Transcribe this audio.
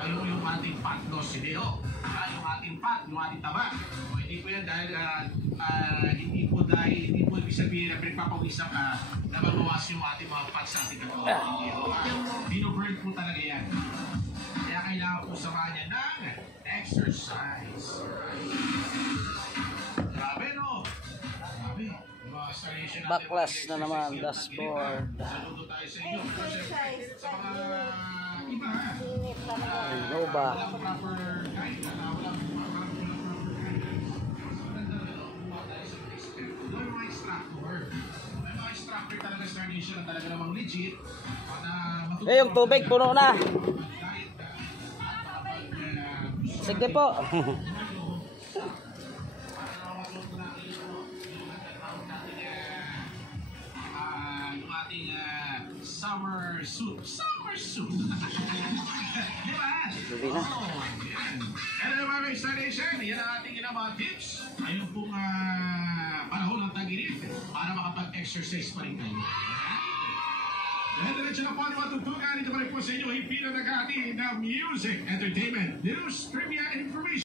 Yung ating fat loss, hindi ho. Yung ating fat, yung ating taba. O, hindi po yan dahil, hindi po ibig sabihin na pinagpapawisan ka na mabawas yung ating mga fat sa ating katawan. Hindi ho. Dino-burn po talaga yan. Kaya kailangan po samahan niya ng exercise. Grabe, no? Grabe. Backlash na naman, dashboard. Saludo tayo sa inyo. Sa mga iba, Nova. walang proper guide, walang proper may mga instructor. May mga instructor talaga Star Nation na talaga namang legit. Eh, yung tubig puno na. Sige po. Yung ating summer suit. Summer suit. Di ba? Sabi na. Hello mga Star Nation. Yan ang ating mga tips. Ayun pong panahon ng tag-init para makapag-exercise pa rin kayo. Diretso na po ang matutugan. Ito pa rin po sa inyo. Hipino na kati ng music, entertainment, news, trivia, and information.